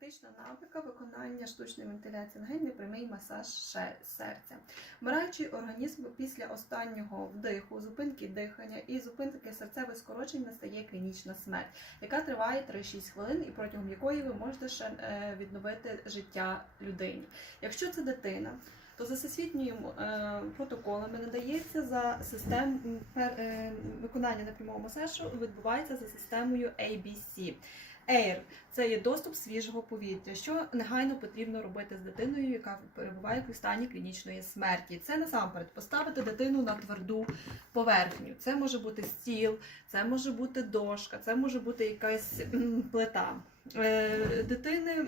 Практична навика виконання штучної вентиляції легень, непрямий масаж серця. Вмираючий організм після останнього вдиху, зупинки дихання і зупинки серцевих скорочень настає клінічна смерть, яка триває 3-6 хвилин і протягом якої ви можете ще е, відновити життя людині. Якщо це дитина, то за всесвітнім е, протоколами надається за систем е, виконання непрямого масажу відбувається за системою ABC. Air – це є доступ свіжого повітря, що негайно потрібно робити з дитиною, яка перебуває в стані клінічної смерті. Це насамперед поставити дитину на тверду поверхню. Це може бути стіл, це може бути дошка, це може бути якась плита. Е, Дитини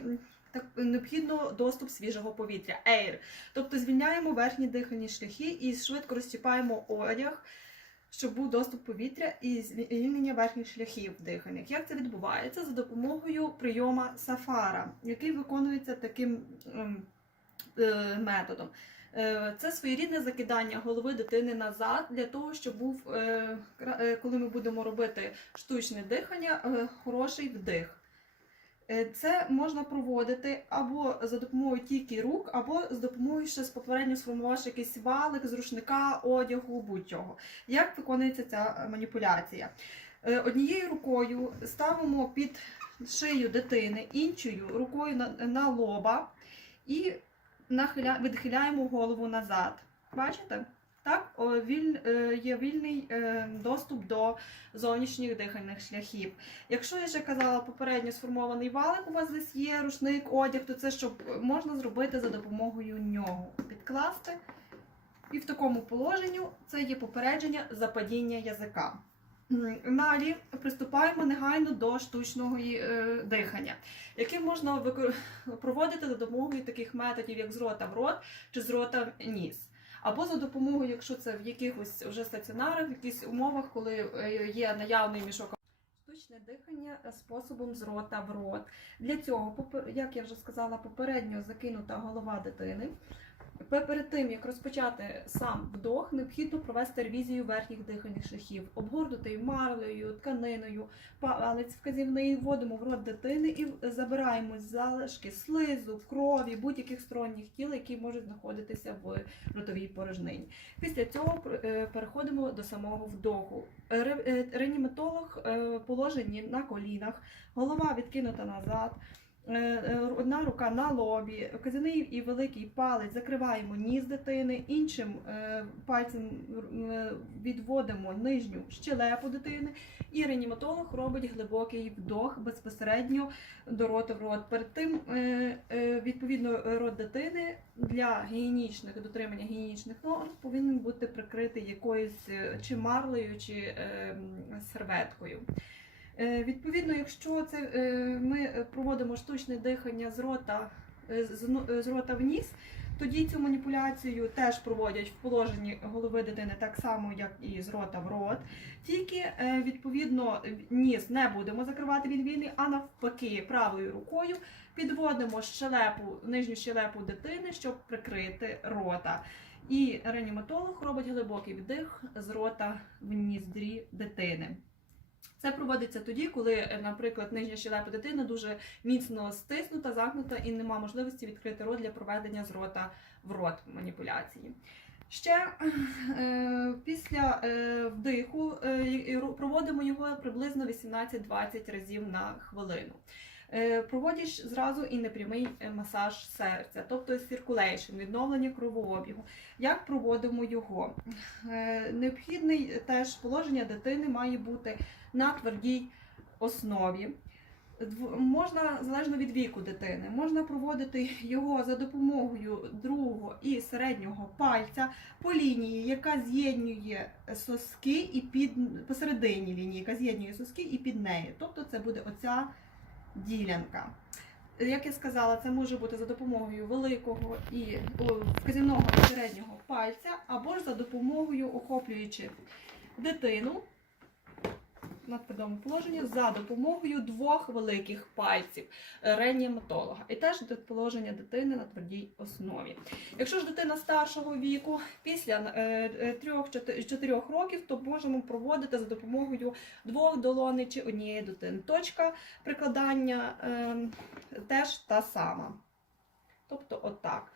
так необхідно доступ свіжого повітря. Air. Тобто звільняємо верхні дихальні шляхи і швидко розчіпаємо одяг щоб був доступ повітря і звільнення верхніх шляхів дихальних. Як це відбувається? За допомогою прийома сафара, який виконується таким ем, е, методом. Е, Це своєрідне закидання голови дитини назад для того, щоб був, е, коли ми будемо робити штучне дихання, хороший вдих. Е, Це можна проводити або за допомогою тільки рук, або з допомогою ще з попередньо сформувавши якийсь валик з рушника, одягу, будь-чого. Як виконується ця е, маніпуляція? Е, Однією рукою ставимо під шию дитини, іншою рукою на, на лоба і нахиля, відхиляємо голову назад. Бачите? Так, віль, е, є вільний е, доступ до зовнішніх дихальних шляхів. Якщо я вже казала попередньо сформований валик, у вас десь є рушник, одяг, то це щоб можна зробити за допомогою нього. Підкласти. І в такому положенні це є попередження западіння язика. Далі приступаємо негайно до штучного е, дихання, яке можна проводити за допомогою таких методів, як з рота в рот чи з рота в ніс. Або за допомогою, якщо це в якихось вже стаціонарах, в якихось умовах, коли е, є наявний мішок Штучне дихання способом з рота в рот. Для цього, як я вже сказала, попередньо закинута голова дитини. Пе- Перед тим як розпочати сам вдох, необхідно провести ревізію верхніх дихальних шляхів, обгорнутий марлею, тканиною, палець вказівний вводимо в рот дитини і забираємо залишки слизу, крові, будь-яких сторонніх тіл, які можуть знаходитися в ротовій порожнині. Після цього е, переходимо до самого вдоху. Е, Реаніматолог е, положені на колінах, голова відкинута назад. Е, е, Одна рука на лобі, вказівний і великий палець закриваємо ніс дитини, іншим е, пальцем відводимо нижню щелепу дитини, і реаніматолог робить глибокий вдох безпосередньо до рота в рот. Перед тим, відповідно, рот дитини для гігієнічних дотримання гігієнічних норм повинен бути прикритий якоюсь чи марлею, чи е, серветкою. Е, Відповідно, якщо це е, ми проводимо штучне дихання з рота, е, ну- з рота в ніс, тоді цю маніпуляцію теж проводять в положенні голови дитини так само, як і з рота в рот. Тільки відповідно ніс не будемо закривати він вільний, а навпаки, правою рукою підводимо щелепу, нижню щелепу дитини, щоб прикрити рота. І реаніматолог робить глибокий вдих з рота в ніздрі дитини. Це проводиться тоді, коли, е, наприклад, нижня щелепа дитини дуже міцно стиснута, загнута і нема можливості відкрити рот для проведення з рота в рот маніпуляції. Ще е, після е, вдиху проводимо його приблизно 18-20 разів на хвилину. Е, Проводиш зразу і непрямий е, масаж серця, тобто circulation, відновлення кровообігу. Як проводимо його? Е, Необхідний теж положення дитини має бути на твердій основі. Можна залежно від віку дитини, можна проводити його за допомогою другого і середнього пальця по лінії, яка з'єднує соски і під посередині лінії, яка з'єднує соски і під нею. Тобто це буде оця ділянка. Як я сказала, це може бути за допомогою великого і вказівного середнього пальця, або ж за допомогою охоплюючи дитину на твердому за допомогою двох великих пальців е, реаніматолога. І теж положення дитини на твердій основі. Якщо ж дитина старшого віку, після 3-4 років, то можемо проводити за допомогою двох долоней чи однієї дитини. Точка прикладання е, теж та сама. Тобто, отак.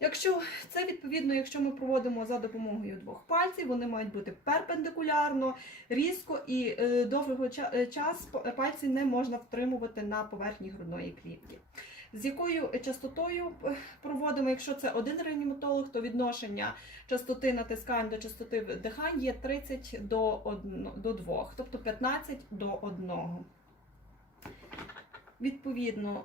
Якщо це відповідно, якщо ми проводимо за допомогою двох пальців, вони мають бути перпендикулярно, різко і е, довгого е, час пальці не можна втримувати на поверхні грудної клітки. З якою частотою е, проводимо, якщо це один реаніматолог, то відношення частоти натискань до частоти вдихань є 30 до 1, до 2, тобто 15 до 1. Відповідно,